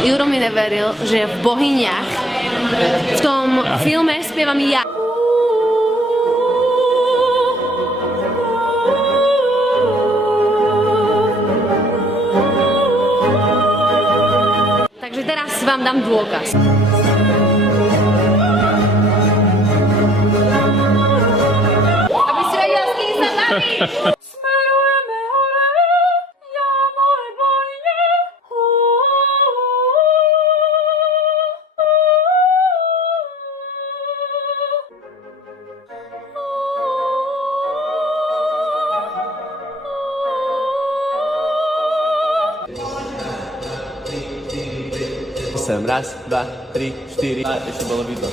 Juro mi neveril, že v Bohyniach v tom filme spievam ja. Takže teraz vám dám dôkaz. Aby si vedela, s kým sa bavíš! Raz, dva, tri, štyri a ešte bolo vidno.